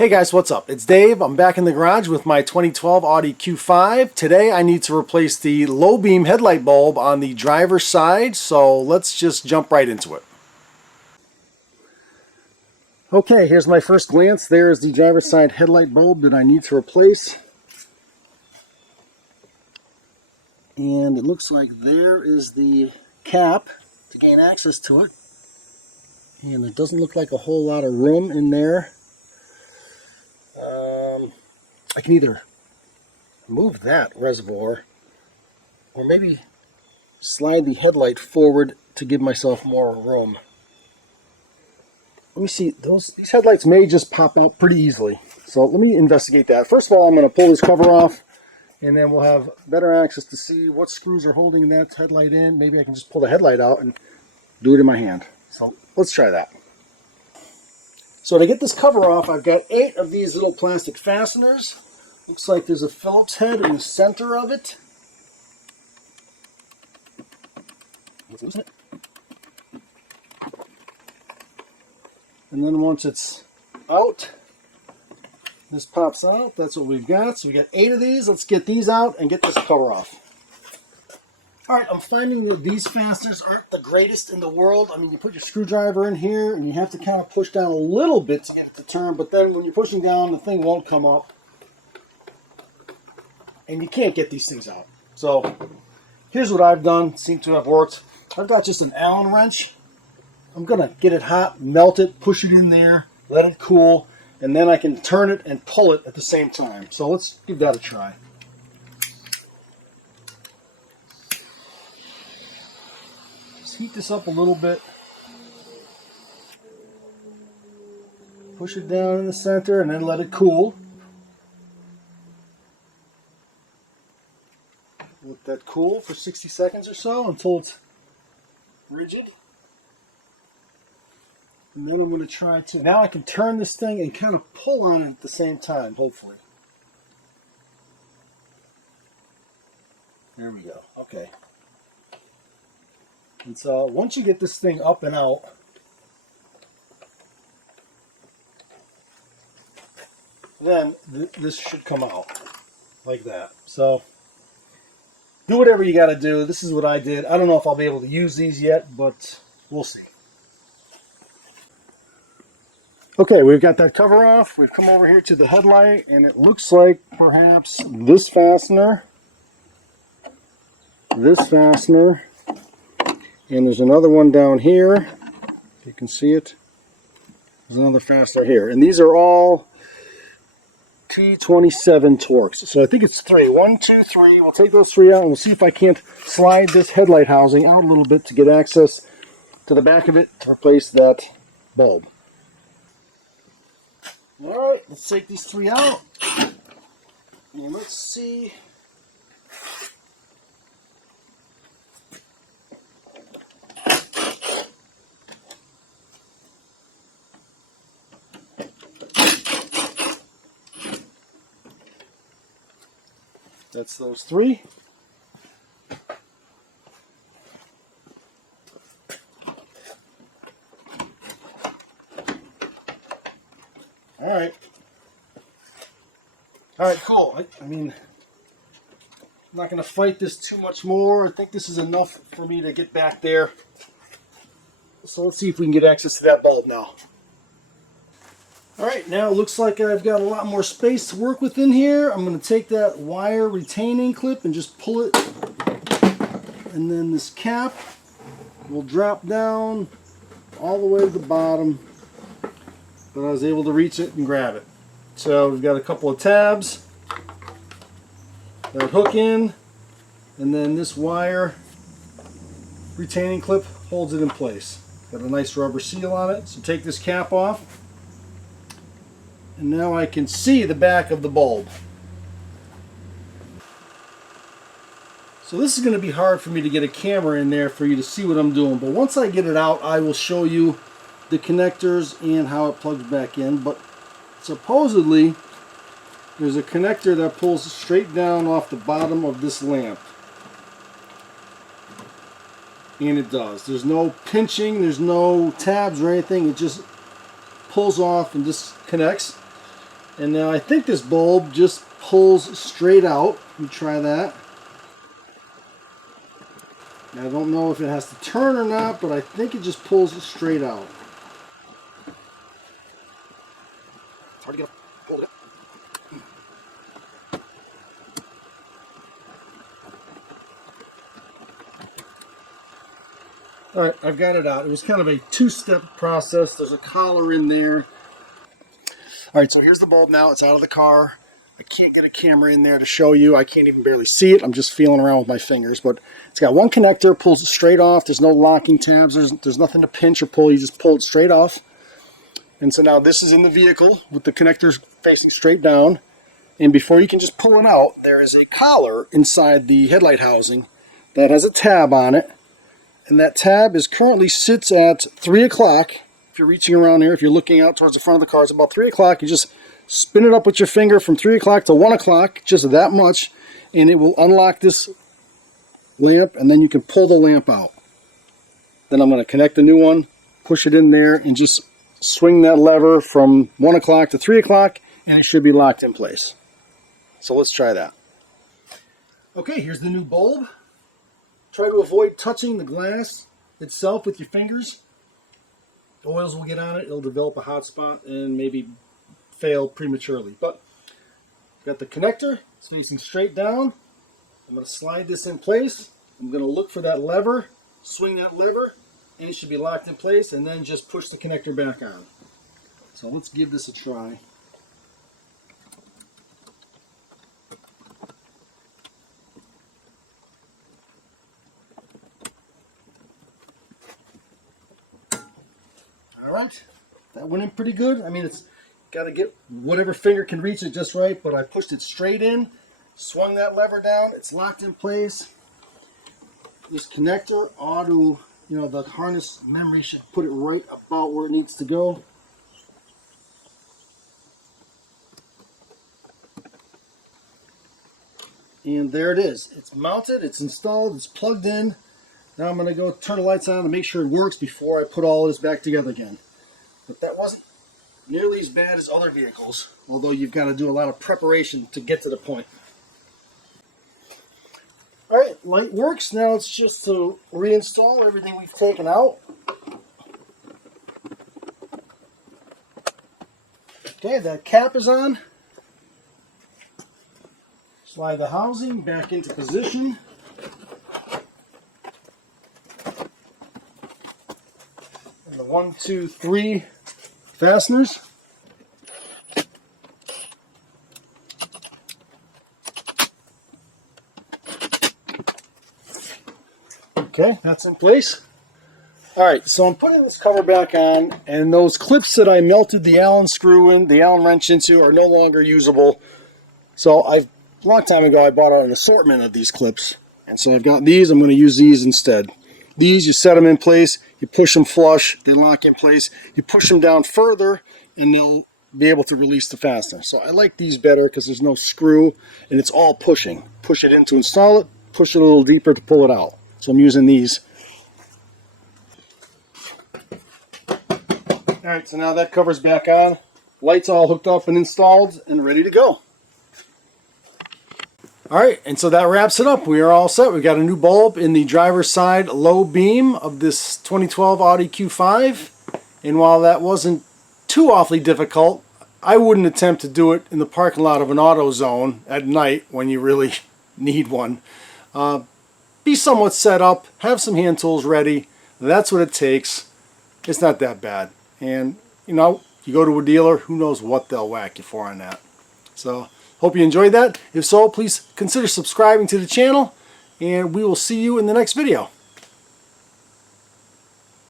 Hey guys, what's up? It's Dave. I'm back in the garage with my 2012 Audi Q5. Today I need to replace the low beam headlight bulb on the driver's side, so let's just jump right into it. Okay, here's my first glance. There is the driver's side headlight bulb that I need to replace. And it looks like there is the cap to gain access to it. And it doesn't look like a whole lot of room in there. I can either move that reservoir or maybe slide the headlight forward to give myself more room. Let me see, these headlights may just pop out pretty easily. So let me investigate that. First of all, I'm going to pull this cover off and then we'll have better access to see what screws are holding that headlight in. Maybe I can just pull the headlight out and do it in my hand. So let's try that. So to get this cover off, I've got 8 of these little plastic fasteners. Looks like there's a Phillips head in the center of it. Let's loosen it. And then once it's out, this pops out. That's what we've got. So we got 8 of these. Let's get these out and get this cover off. Alright, I'm finding that these fasteners aren't the greatest in the world. I mean, you put your screwdriver in here and you have to kind of push down a little bit to get it to turn, but then when you're pushing down, the thing won't come up. And you can't get these things out. So here's what I've done. Seems to have worked. I've got just an Allen wrench. I'm going to get it hot, melt it, push it in there, let it cool, and then I can turn it and pull it at the same time. So let's give that a try. Just heat this up a little bit. Push it down in the center and then let it cool. Let that cool for 60 seconds or so until it's rigid. And then I'm going to try to, now I can turn this thing and kind of pull on it at the same time, hopefully. There we go. Okay. And so once you get this thing up and out, then this should come out like that. So do whatever you got to do. This is what I did. I don't know if I'll be able to use these yet, but we'll see. Okay, we've got that cover off. We've come over here to the headlight, and it looks like perhaps this fastener, and there's another one down here. You can see it. There's another fastener here. And these are all T27 Torx. So I think it's 3. 1, 2, 3. We'll take those 3 out, and we'll see if I can't slide this headlight housing out a little bit to get access to the back of it to replace that bulb. Alright, let's take these 3 out, and let's see. That's those 3. Alright, cool. I mean, I'm not going to fight this too much more. I think this is enough for me to get back there. So let's see if we can get access to that bulb now. Alright, now it looks like I've got a lot more space to work with in here. I'm going to take that wire retaining clip and just pull it. And then this cap will drop down all the way to the bottom. But I was able to reach it and grab it. So we've got a couple of tabs that hook in, and then this wire retaining clip holds it in place. Got a nice rubber seal on it. So take this cap off, and now I can see the back of the bulb. So this is going to be hard for me to get a camera in there for you to see what I'm doing, but once I get it out, I will show you the connectors and how it plugs back in. But supposedly there's a connector that pulls straight down off the bottom of this lamp, and it does. There's no pinching, there's no tabs or anything. It just pulls off and disconnects. And now I think this bulb just pulls straight out. Let me try that. I don't know if it has to turn or not, but I think it just pulls straight out. It's hard to get up. Hold it up. Alright, I've got it out. It was kind of a two-step process. There's a collar in there. Alright, so here's the bulb now. It's out of the car. I can't get a camera in there to show you. I can't even barely see it. I'm just feeling around with my fingers. But it's got one connector, pulls it straight off. There's no locking tabs. There's nothing to pinch or pull. You just pull it straight off. And so now this is in the vehicle with the connectors facing straight down. And before you can just pull it out, there is a collar inside the headlight housing that has a tab on it. And that tab currently sits at 3 o'clock. If you're reaching around here, if you're looking out towards the front of the car, it's about 3 o'clock. You just spin it up with your finger from 3 o'clock to 1 o'clock, just that much, and it will unlock this lamp, and then you can pull the lamp out. Then I'm going to connect the new one, push it in there, and just swing that lever from 1 o'clock to 3 o'clock, and it should be locked in place. So let's try that. Okay, here's the new bulb. Try to avoid touching the glass itself with your fingers. Oils will get on it, it'll develop a hot spot, and maybe fail prematurely. But got the connector, it's facing straight down. I'm going to slide this in place. I'm going to look for that lever, swing that lever, and it should be locked in place, and then just push the connector back on. So let's give this a try. Alright, that went in pretty good. I mean, it's got to get whatever finger can reach it just right, but I pushed it straight in, swung that lever down, it's locked in place. This connector ought to, the harness memory should put it right about where it needs to go. And there it is. It's mounted, it's installed, it's plugged in. Now I'm going to go turn the lights on to make sure it works before I put all this back together again. But that wasn't nearly as bad as other vehicles, although you've got to do a lot of preparation to get to the point. Alright, light works. Now it's just to reinstall everything we've taken out. Okay, that cap is on. Slide the housing back into position. And the 1, 2, 3 fasteners. Okay, that's in place. Alright, so I'm putting this cover back on, and those clips that I melted the Allen screw in, the Allen wrench into, are no longer usable. So a long time ago I bought an assortment of these clips, and so I've got these. I'm going to use these instead. These, you set them in place, you push them flush, they lock in place. You push them down further, and they'll be able to release the fastener. So I like these better because there's no screw, and it's all pushing. Push it in to install it, push it a little deeper to pull it out. So I'm using these. Alright, so now that cover's back on. Lights all hooked up and installed and ready to go. Alright, and so that wraps it up. We are all set. We've got a new bulb in the driver's side low beam of this 2012 Audi Q5. And while that wasn't too awfully difficult, I wouldn't attempt to do it in the parking lot of an AutoZone at night when you really need one. Be somewhat set up, have some hand tools ready. That's what it takes. It's not that bad. And, you go to a dealer, who knows what they'll whack you for on that. So, hope you enjoyed that. If so, please consider subscribing to the channel, and we will see you in the next video.